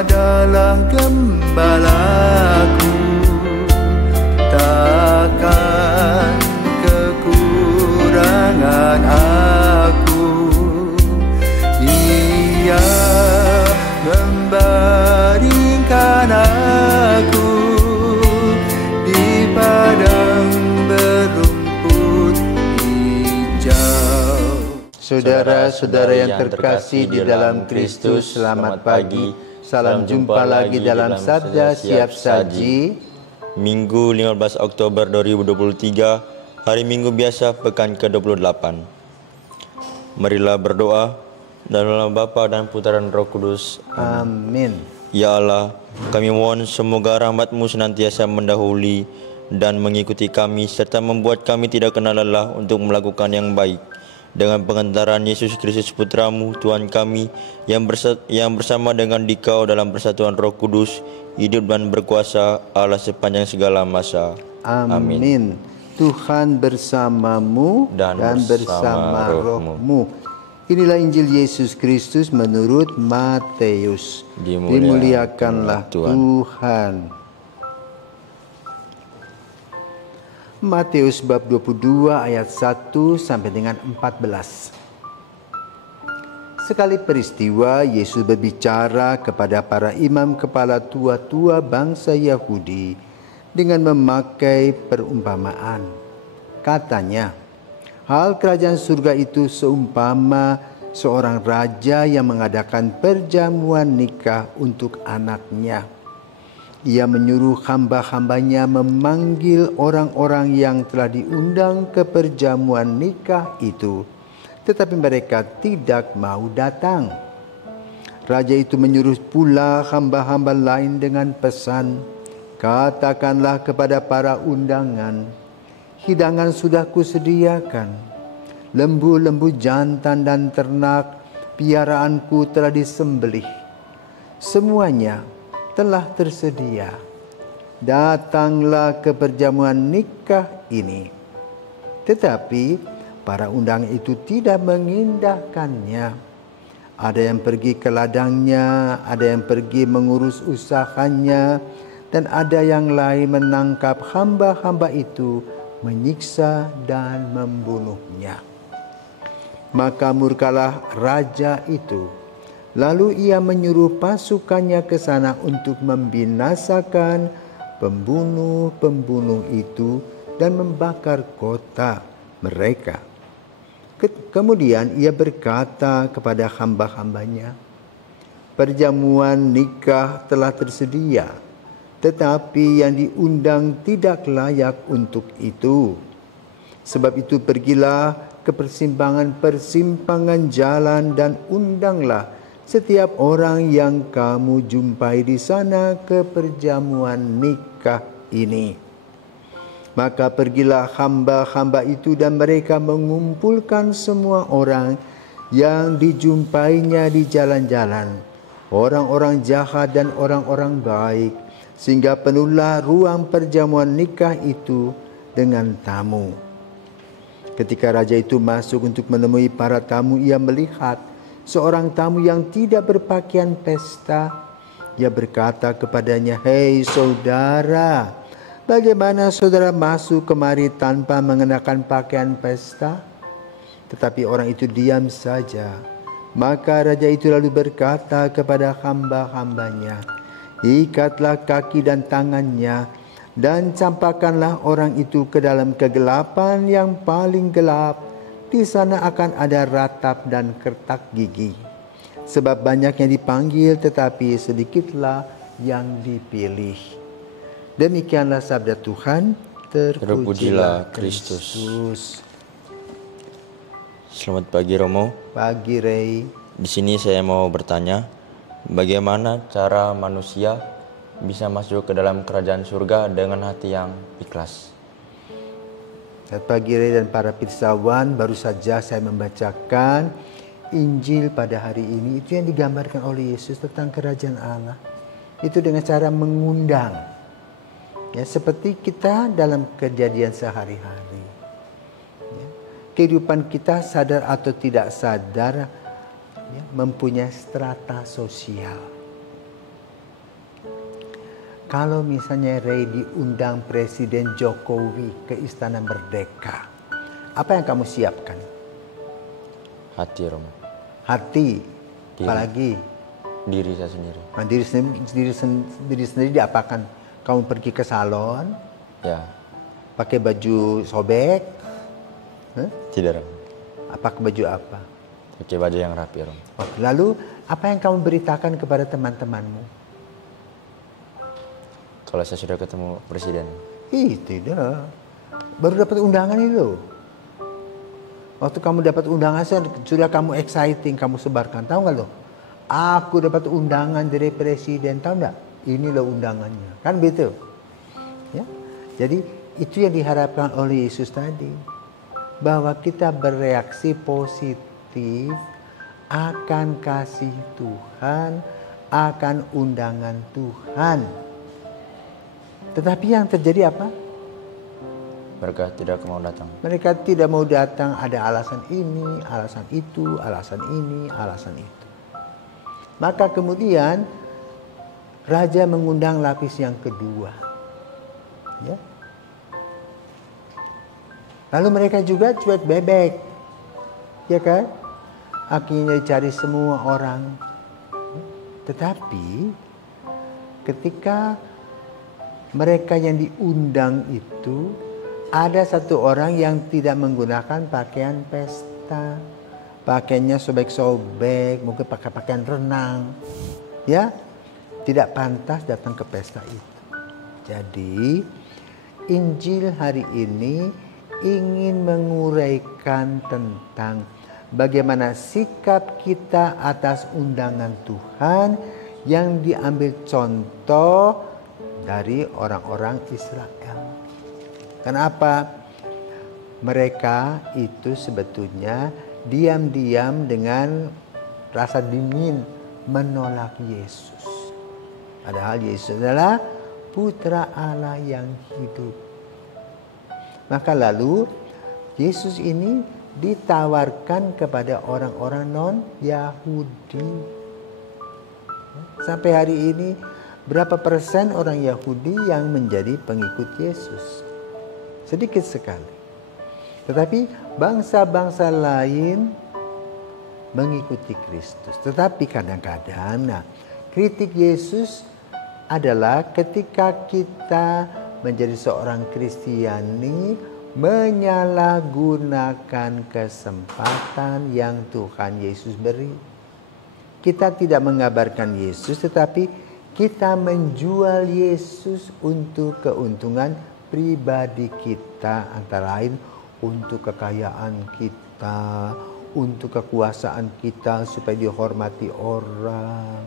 adalah gembalaku, takkan kekurangan aku. Ia membaringkan aku di padang berumput hijau. Saudara-saudara yang terkasih di dalam Kristus, selamat pagi. Salam jumpa lagi dalam Sabda Siap Saji. Minggu 15 Oktober 2023, hari Minggu biasa, pekan ke-28. Marilah berdoa. Dalam nama Bapa dan Putra dan Roh Kudus. Amin. Ya Allah, kami mohon semoga rahmat-Mu senantiasa mendahului dan mengikuti kami, serta membuat kami tidak kenal lelah untuk melakukan yang baik. Dengan pengantaran Yesus Kristus Putra-Mu, Tuhan kami, yang bersama dengan Dikau dalam persatuan Roh Kudus, hidup dan berkuasa Allah sepanjang segala masa. Amin. Tuhan bersamamu dan bersama rohmu. Inilah Injil Yesus Kristus menurut Matius. Dimuliakanlah Tuhan. Matius bab 22 ayat 1 sampai dengan 14. Sekali peristiwa Yesus berbicara kepada para imam kepala tua-tua bangsa Yahudi dengan memakai perumpamaan. Katanya, hal kerajaan surga itu seumpama seorang raja yang mengadakan perjamuan nikah untuk anaknya. Ia menyuruh hamba-hambanya memanggil orang-orang yang telah diundang ke perjamuan nikah itu, tetapi mereka tidak mau datang. Raja itu menyuruh pula hamba-hamba lain dengan pesan, katakanlah kepada para undangan, hidangan sudah kusediakan, lembu-lembu jantan dan ternak piaraanku telah disembelih, semuanya telah tersedia. Datanglah ke perjamuan nikah ini. Tetapi para undangan itu tidak mengindahkannya. Ada yang pergi ke ladangnya, ada yang pergi mengurus usahanya, dan ada yang lain menangkap hamba-hamba itu, menyiksa dan membunuhnya. Maka murkalah raja itu. Lalu ia menyuruh pasukannya ke sana untuk membinasakan pembunuh-pembunuh itu dan membakar kota mereka. Kemudian ia berkata kepada hamba-hambanya, perjamuan nikah telah tersedia, tetapi yang diundang tidak layak untuk itu. Sebab itu pergilah ke persimpangan jalan dan undanglah setiap orang yang kamu jumpai di sana ke perjamuan nikah ini. Maka pergilah hamba-hamba itu dan mereka mengumpulkan semua orang yang dijumpainya di jalan-jalan, orang-orang jahat dan orang-orang baik, sehingga penuhlah ruang perjamuan nikah itu dengan tamu. Ketika raja itu masuk untuk menemui para tamu, ia melihat seorang tamu yang tidak berpakaian pesta. Ia berkata kepadanya, hei saudara, bagaimana saudara masuk kemari tanpa mengenakan pakaian pesta? Tetapi orang itu diam saja. Maka raja itu lalu berkata kepada hamba-hambanya, ikatlah kaki dan tangannya, dan campakkanlah orang itu ke dalam kegelapan yang paling gelap. Di sana akan ada ratap dan kertak gigi. Sebab banyak yang dipanggil, tetapi sedikitlah yang dipilih. Demikianlah sabda Tuhan. Terpujilah Kristus. Selamat pagi Romo. Pagi Rey. Di sini saya mau bertanya, bagaimana cara manusia bisa masuk ke dalam kerajaan surga dengan hati yang ikhlas? Selamat pagi Rey dan para pirsawan, baru saja saya membacakan Injil pada hari ini. Itu yang digambarkan oleh Yesus tentang kerajaan Allah. Itu dengan cara mengundang. Ya, seperti kita dalam kejadian sehari-hari. Ya, kehidupan kita sadar atau tidak sadar ya, mempunyai strata sosial. kalau misalnya Ray diundang Presiden Jokowi ke Istana Merdeka, apa yang kamu siapkan? Hati, Romo. Hati, Diri. apalagi Diri saya sendiri. nah, diri sendiri diapakan? Kamu pergi ke salon, Ya, pakai baju sobek, tidak, Romo. apa baju apa? Pakai baju yang rapi, Romo. Oke, lalu apa yang kamu beritakan kepada teman-temanmu? Kalau saya sudah ketemu presiden. Ih, tidak. Baru dapat undangan itu. Waktu kamu dapat undangan, sudah kamu exciting, kamu sebarkan. Tahu nggak lo? Aku dapat undangan dari presiden, tahu nggak? Ini loh undangannya. Kan begitu. Ya. Jadi itu yang diharapkan oleh Yesus tadi. Bahwa kita bereaksi positif akan kasih Tuhan, akan undangan Tuhan. Tetapi yang terjadi apa? Mereka tidak mau datang. Mereka tidak mau datang, ada alasan ini, alasan itu, alasan ini, alasan itu. Maka kemudian raja mengundang lapis yang kedua. Ya. Lalu mereka juga cuek bebek. Ya kan? Akhirnya cari semua orang. Tetapi ketika mereka yang diundang itu, ada satu orang yang tidak menggunakan pakaian pesta. Pakaiannya sobek-sobek, mungkin pakai pakaian renang. Ya, tidak pantas datang ke pesta itu. Jadi, Injil hari ini ingin menguraikan tentang bagaimana sikap kita atas undangan Tuhan yang diambil contoh dari orang-orang Israel. Kenapa? Mereka itu sebetulnya diam-diam dengan rasa dingin menolak Yesus. Padahal Yesus adalah Putra Allah yang hidup. Maka lalu Yesus ini ditawarkan kepada orang-orang non-Yahudi. Sampai hari ini berapa persen orang Yahudi yang menjadi pengikut Yesus? Sedikit sekali. Tetapi bangsa-bangsa lain mengikuti Kristus. Tetapi kadang-kadang, kritik Yesus adalah ketika kita menjadi seorang Kristiani menyalahgunakan kesempatan yang Tuhan Yesus beri. Kita tidak mengabarkan Yesus, tetapi kita menjual Yesus untuk keuntungan pribadi kita, antara lain untuk kekayaan kita, untuk kekuasaan kita supaya dihormati orang.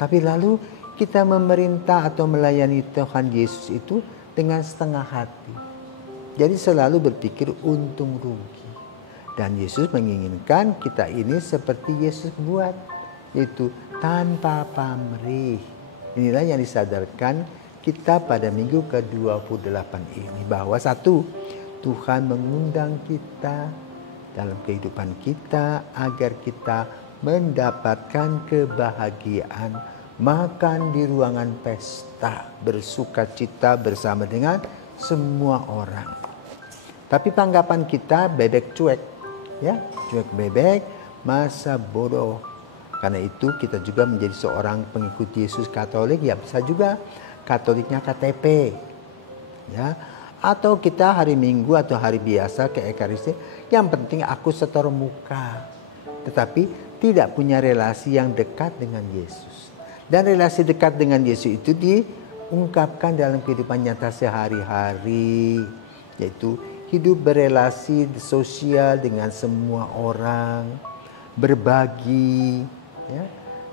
Tapi lalu kita memerintah atau melayani Tuhan Yesus itu dengan setengah hati. Jadi selalu berpikir untung rugi. Dan Yesus menginginkan kita ini seperti Yesus buat, yaitu tanpa pamrih. Inilah yang disadarkan kita pada minggu ke-28 ini. Bahwa satu, Tuhan mengundang kita dalam kehidupan kita agar kita mendapatkan kebahagiaan. Makan di ruangan pesta, bersukacita bersama dengan semua orang. Tapi tanggapan kita bebek cuek. Ya, cuek bebek, masa bodoh. Karena itu kita juga menjadi seorang pengikut Yesus Katolik, ya bisa juga Katoliknya KTP. Ya, atau kita hari Minggu atau hari biasa ke Ekaristi, yang penting aku setor muka. Tetapi tidak punya relasi yang dekat dengan Yesus. Dan relasi dekat dengan Yesus itu diungkapkan dalam kehidupan nyata sehari-hari, yaitu hidup berelasi sosial dengan semua orang, berbagi, ya,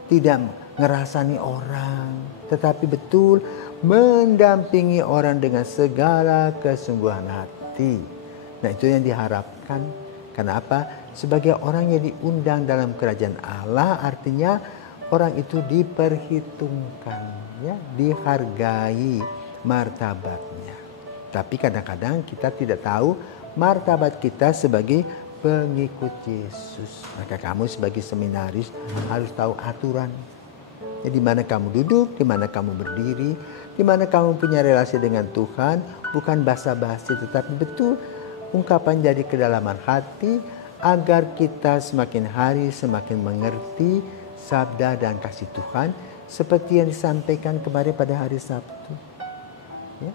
tidak ngerasani orang, tetapi betul mendampingi orang dengan segala kesungguhan hati. Nah, itu yang diharapkan. Kenapa? Sebagai orang yang diundang dalam kerajaan Allah, artinya orang itu diperhitungkan, ya, dihargai martabatnya. Tapi kadang-kadang kita tidak tahu martabat kita sebagai pengikut Yesus. Maka kamu sebagai seminaris harus tahu aturan. Ya, di mana kamu duduk, di mana kamu berdiri, di mana kamu punya relasi dengan Tuhan, bukan basa-basi tetapi betul ungkapan dari kedalaman hati, agar kita semakin hari semakin mengerti sabda dan kasih Tuhan seperti yang disampaikan kemarin pada hari Sabtu. Ya.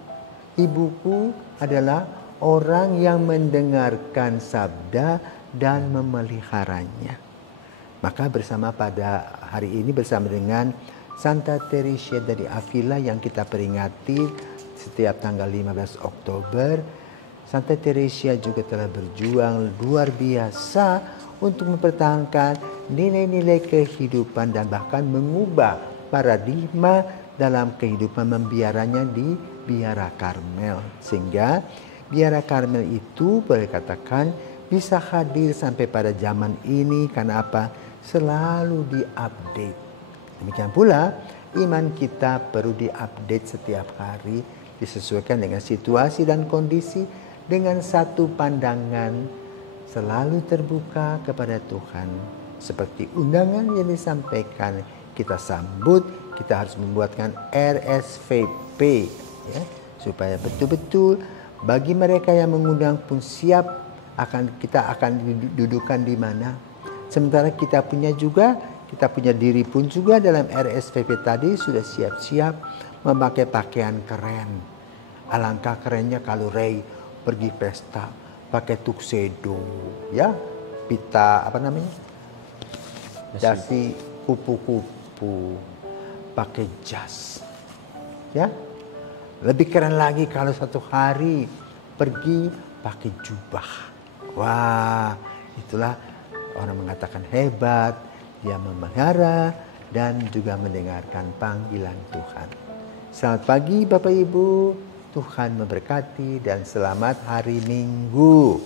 Ibuku adalah orang yang mendengarkan sabda dan memeliharanya. Maka bersama pada hari ini bersama dengan Santa Teresia dari Avila yang kita peringati setiap tanggal 15 Oktober, Santa Teresia juga telah berjuang luar biasa untuk mempertahankan nilai-nilai kehidupan dan bahkan mengubah paradigma dalam kehidupan membiaranya di Biara Karmel. Sehingga Biara Karmel itu boleh katakan bisa hadir sampai pada zaman ini karena apa? Selalu diupdate. Demikian pula iman kita perlu diupdate setiap hari, disesuaikan dengan situasi dan kondisi, dengan satu pandangan selalu terbuka kepada Tuhan. Seperti undangan yang disampaikan, kita sambut, kita harus membuatkan RSVP ya, supaya betul-betul bagi mereka yang mengundang pun siap kita akan didudukan di mana. Sementara kita punya diri pun juga dalam RSVP tadi sudah siap-siap memakai pakaian keren. Alangkah kerennya kalau Ray pergi pesta pakai tuxedo, ya, pita dasi kupu-kupu, pakai jas, ya. Lebih keren lagi kalau satu hari pergi pakai jubah. Wah, itulah orang mengatakan hebat, dia memelihara dan juga mendengarkan panggilan Tuhan. Selamat pagi Bapak Ibu. Tuhan memberkati dan selamat hari Minggu.